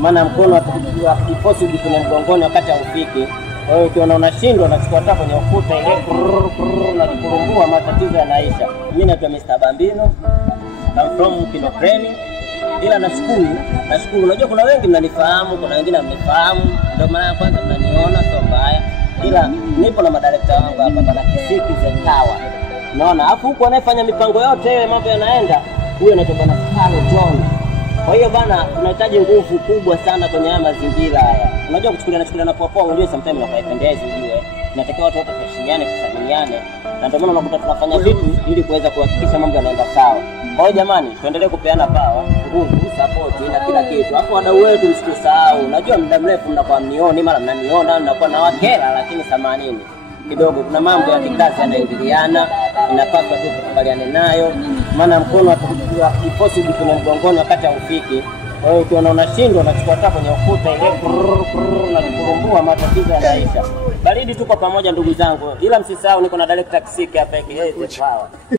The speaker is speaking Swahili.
maana mkono wa kifosi kwenye mgongoni wakati haufiki. Kwa hiyo ukiona unashindwa unachukua hata kwenye ukuta ile na kurumbua, matatizo yanaisha. Mimi naitwa Mr. Bambino, I'm from Kinocrane. Ila nashukuru, unajua kuna wengi mnanifahamu, kuna wengine mnifahamu, ndio maana kwanza mnaniona sio mbaya. Ila nipo na madirector wangu hapa bana Kisiki Zekawa. Unaona, afu huko anayefanya mipango yote ile mambo yanaenda, huyo anaitwa bana Carlo John. Kwa hiyo bana tunahitaji nguvu kubwa sana kwenye haya mazingira haya. Unajua kuchukulia na poa, unajua sometimes inapaipendezi ujue. Tunatakiwa watu wote tuheshimiane, tusalimiane. Na ndio maana unakuta tunafanya vitu ili kuweza kuhakikisha mambo yanaenda sawa. Kwa hiyo jamani, tuendelee kupeana power, nguvu, support na kila kitu. Hapo wadau wetu msitusahau. Unajua muda mrefu mnakuwa mnioni, mara mnaniona, mnakuwa na wakera, lakini samanini. Kidogo kuna mambo ya kikazi yanaingiliana, inapaswa tu tukubaliane nayo. Maana mkono wa kifosi kwenye mgongoni wakati haufiki. Kwa hiyo ukiona unashindwa unachukua hata kwenye ukuta ile na kurumbua, matatizo yanaisha. Baridi tuko pamoja ndugu zangu. Ila msisahau niko na director Kisiki hapa yake.